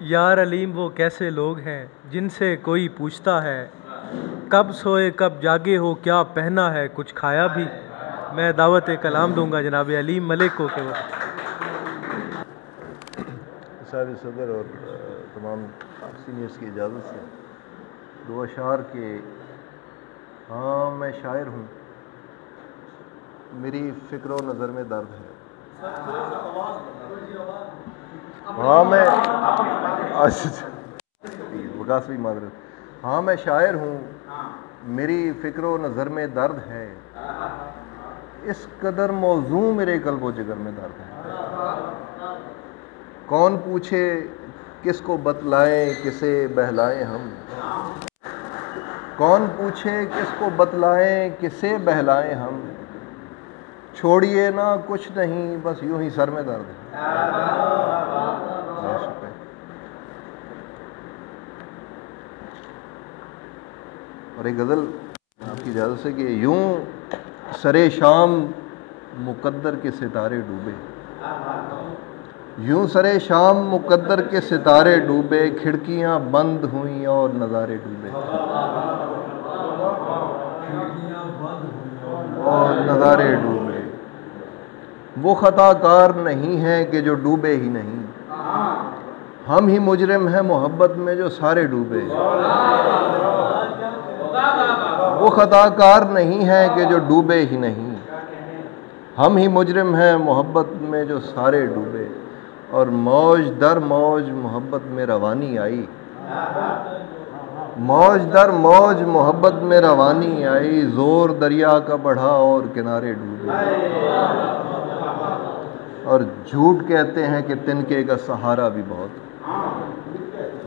یار علیم وہ کیسے لوگ ہیں جن سے کوئی پوچھتا ہے کب سوئے کب جاگے ہو کیا پہنا ہے کچھ کھایا بھی. میں دعوت کلام دوں گا جناب علیم ملک کو کہ وہ صاحب صدر اور تمام سینئرس کی اجازت سے دو اشعار کے. ہاں میں شاعر ہوں، میری فکر و نظر میں درد ہے. ہاں میں وکاس بھی معذرت. ہاں میں شاعر ہوں، میری فکر و نظر میں درد ہے. اس قدر موزوں میرے قلب و جگر میں درد ہے. کون پوچھے کس کو بتلائیں کسے بہلائیں ہم. کون پوچھے کس کو بتلائیں کسے بہلائیں ہم. چھوڑیے نا کچھ نہیں بس یوں ہی سر میں درد ہے. اور ایک غزل آپ کی اجازت سے کہ یوں سرے شام مقدر کے ستارے ڈوبے. یوں سرے شام مقدر کے ستارے ڈوبے، کھڑکیاں بند ہوئیں اور نظارے ڈوبے. اور نظارے ڈوبے. وہ خطا کار نہیں ہے کہ جو ڈوبے ہی نہیں، ہم ہی مجرم ہیں محبت میں جو سارے ڈوبے. وہ خطا کار نہیں ہے کہ جو ڈوبے ہی نہیں، ہم ہی مجرم ہیں محبت میں جو سارے ڈوبے. اور موج در موج محبت میں روانی آئی، موج در موج محبت میں روانی آئی. زور دریا کا بڑھا اور کنارے ڈوبے. اور جھوٹ کہتے ہیں کہ تنکے کا سہارا بھی بہت،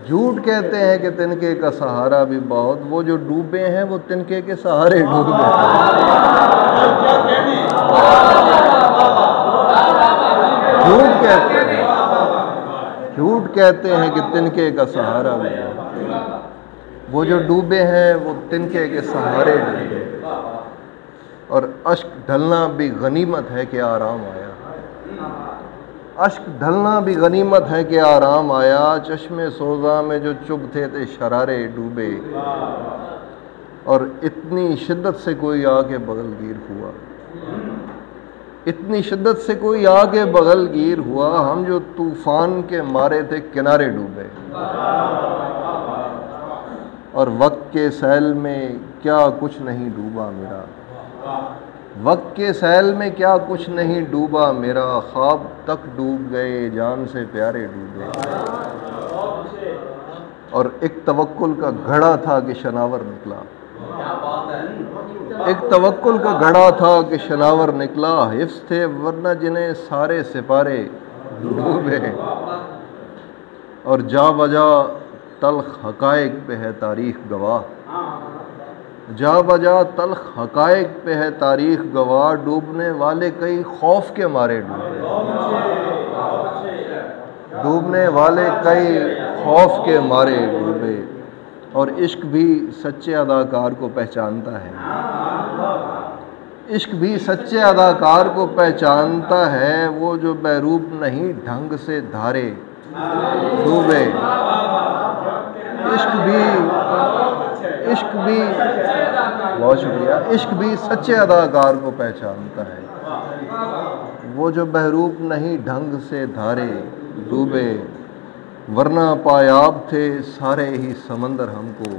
جھوٹ کہتے ہیں کہ تنکے کا سہارا بھی بہت. وہ جو ڈوبے ہیں وہ تنکے کے سہارے ڈوبے. جھوٹ کہتے ہیں، جھوٹ کہتے ہیں کہ تنکے کا سہارا بھی بہت. وہ جو ڈوبے ہیں وہ تنکے کے سہارے ڈوبے. اور اشک ڈھلنا بھی غنیمت ہے کہ آرام آیا، اشک ڈھلنا بھی غنیمت ہے کہ آرام آیا. چشم سوزاں میں جو چبھ تھے شرارے ڈوبے. اور اتنی شدت سے کوئی آ کے بغل گیر ہوا، اتنی شدت سے کوئی آ کے بغل گیر ہوا. ہم جو طوفان کے مارے تھے کنارے ڈوبے. اور وقت کے سیل میں کیا کچھ نہیں ڈوبا میرا، وقت کے سیل میں کیا کچھ نہیں ڈوبا میرا. خواب تک ڈوب گئے جان سے پیارے ڈوبے. اور ایک توکل کا گھڑا تھا کہ شناور نکلا، ایک توکل کا گھڑا تھا کہ شناور نکلا. حفظ تھے ورنہ جنہیں سارے سپارے ڈوبے. اور جا بجا تلخ حقائق پہ ہے تاریخ گواہ، جا بجا تلخ حقائق پہ ہے تاریخ گواہ. ڈوبنے والے کئی خوف کے مارے ڈوبے، ڈوبنے والے کئی خوف کے مارے ڈوبے. اور عشق بھی سچے اداکار کو پہچانتا ہے، عشق بھی سچے اداکار کو پہچانتا ہے. وہ جو بہروپ نہیں ڈھنگ سے دھارے ڈوبے. عشق بھی بہت شکریہ. عشق بھی سچے اداکار کو پہچانتا ہے. وہ جو بہروپ نہیں ڈھنگ سے دھارے ڈوبے. ورنہ پایاب تھے سارے ہی سمندر ہم کو،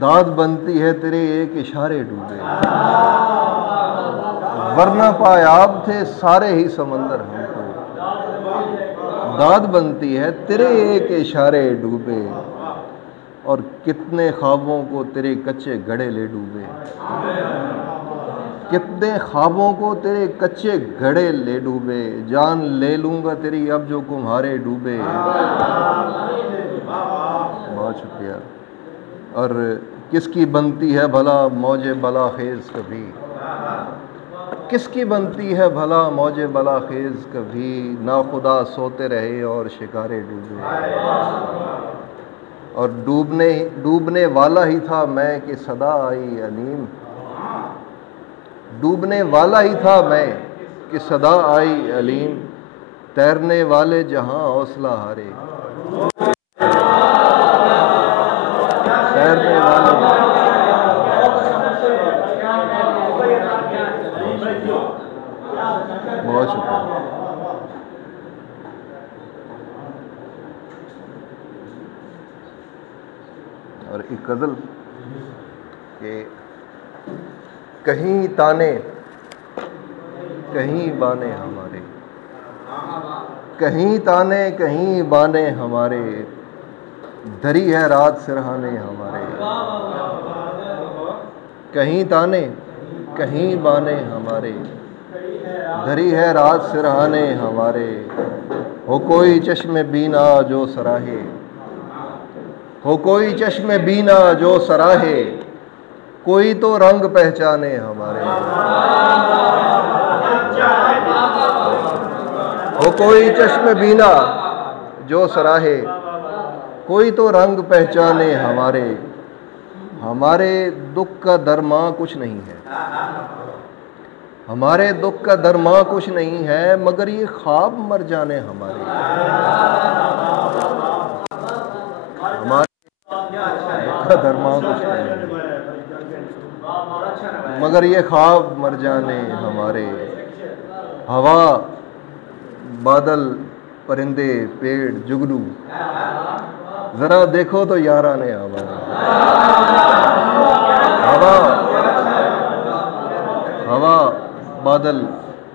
داد بنتی ہے تیرے ایک اشارے ڈوبے. ورنہ پایاب تھے سارے ہی سمندر ہم کو، داد بنتی ہے تیرے ایک اشارے ڈوبے. اور کتنے خوابوں کو تیرے کچے گھڑے لے ڈوبے، کتنے خوابوں کو تیرے کچے گھڑے لے ڈوبے. جان لے لوں گا تیری اب جو کمہارے ڈوبے. بہت شکریہ. اور کس کی بنتی ہے بھلا موج بلا خیز کبھی، کس کی بنتی ہے بھلا موج بلا خیز کبھی. ناخدا سوتے رہے اور شکارے ڈوبے. اور ڈوبنے والا ہی تھا میں کہ صدا آئی علیم، ڈوبنے والا ہی تھا میں کہ صدا آئی علیم. تیرنے والے جہاں حوصلہ ہارے، تیرنے والے بہت شکریہ۔ اور ایک غزل کہ کہیں تانے کہیں بانے ہمارے، کہیں تانے کہیں بانے ہمارے، دھری ہے رات سرہانے ہمارے، کہیں تانے کہیں بانے ہمارے، دھری ہے رات سرہانے ہمارے، ہو کوئی چشم بینا جو سراہے، ہو کوئی چشم بینا جو سراہے، کوئی تو رنگ پہچانے ہمارے، ہو کوئی چشم بینا جو سراہے، کوئی تو رنگ پہچانے ہمارے، ہمارے دکھ کا درماں کچھ نہیں ہے، ہمارے دکھ کا درماں کچھ نہیں ہے، مگر یہ خواب مر جانے ہمارے، ہمارے دکھ کا درماں کچھ نہیں ہے، مگر یہ خواب مر جانے ہمارے، ہوا بادل پرندے پیڑ جگنو، ذرا دیکھو تو یارانے ہمارے، ہوا بادل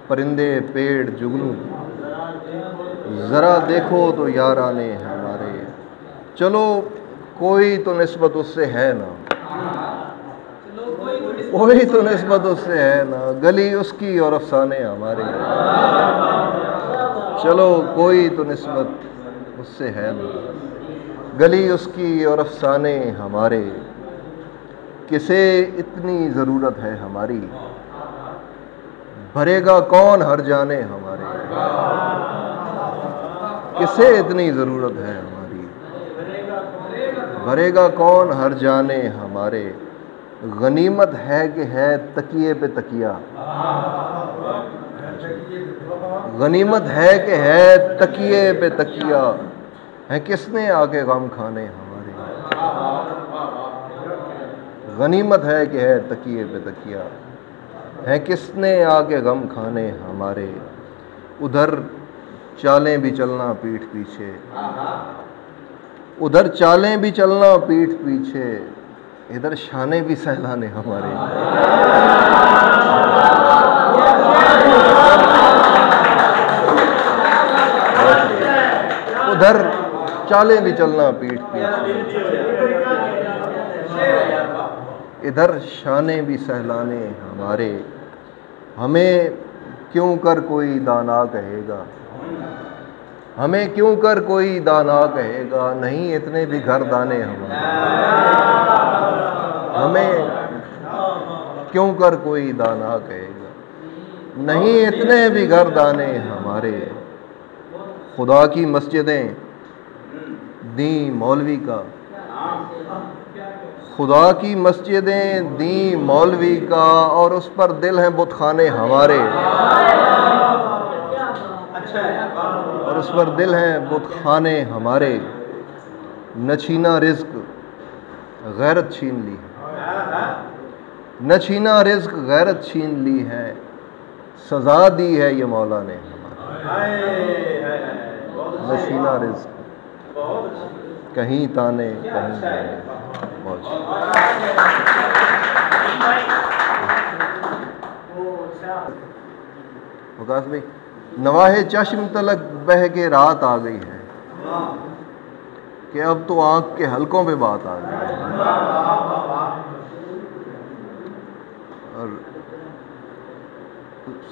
پرندے پیڑ جگنو، ذرا دیکھو تو یارانے ہمارے، چلو کوئی تو نسبت اس سے ہے نا، کوئی تو نسبت اس سے ہے نا، گلی اس کی اور افسانے ہمارے، چلو کوئی تو نسبت اس سے ہے نا، گلی اس کی اور افسانے ہمارے، کسے اتنی ضرورت ہے ہماری، بھرے گا کون ہر جانے ہمارے، کسے اتنی ضرورت ہے ہماری، بھرے گا کون ہر جانے ہمارے، غنیمت ہے کہ ہے تکیے پہ تکیہ، غنیمت ہے کہ ہے تکیے پہ تکیہ، ہے کس نے آ کے غم کھانے ہمارے، غنیمت ہے کہ ہے تکیے پہ تکیہ، ہے کس نے آ کے غم کھانے ہمارے، ادھر چالیں بھی چلنا پیٹھ پیچھے، ادھر چالیں بھی چلنا پیٹھ پیچھے، ادھر شانے بھی سہلانے ہمارے، ادھر چالیں بھی چلنا پیٹھ پیچھے، ادھر شانے بھی سہلانے ہمارے، ہمیں کیوں کر کوئی دانا کہے گا، ہمیں کیوں کر کوئی دانا کہے گا، نہیں اتنے بھی گھر دانے ہمارے، ہمیں کیوں کر کوئی دانا کہے گا، نہیں اتنے بھی گھر دانے ہمارے، خدا کی مسجدیں دیں مولوی کا، خدا کی مسجدیں دیں مولوی کا، اور اس پر دل ہیں بت خانے ہمارے، اور اس پر دل ہیں بت خانے ہمارے، نہ چھینا رزق غیرت چھین لی ہے، نہ چھینا رزق غیرت چھین لی ہے، سزا دی ہے یہ مولا نے ہمارے، نہ چھینا رزق کہیں تانے کہیں بانے، وکاس بھائی، نواح چشم تلک بہہ کے رات آ گئی ہے، کہ اب تو آنکھ کے حلقوں پہ بات آ گئی ہے، اور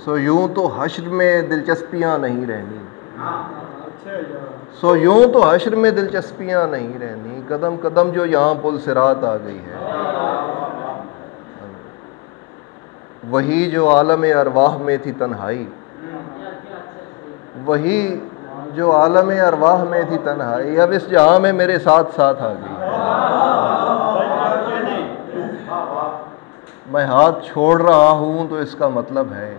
سو یوں تو حشر میں دلچسپیاں نہیں رہنی، سو یوں تو حشر میں دلچسپیاں نہیں رہنی، قدم قدم جو یہاں پل صراط آ گئی ہے، وہی جو عالم ارواح میں تھی تنہائی، وہی جو عالم ارواح میں تھی تنہائی، اب اس جہاں میں میرے ساتھ ساتھ آ گئی ہے، میں ہاتھ چھوڑ رہا ہوں تو اس کا مطلب ہے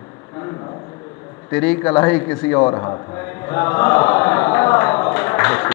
تیری کلائی کسی اور ہاتھ ہے،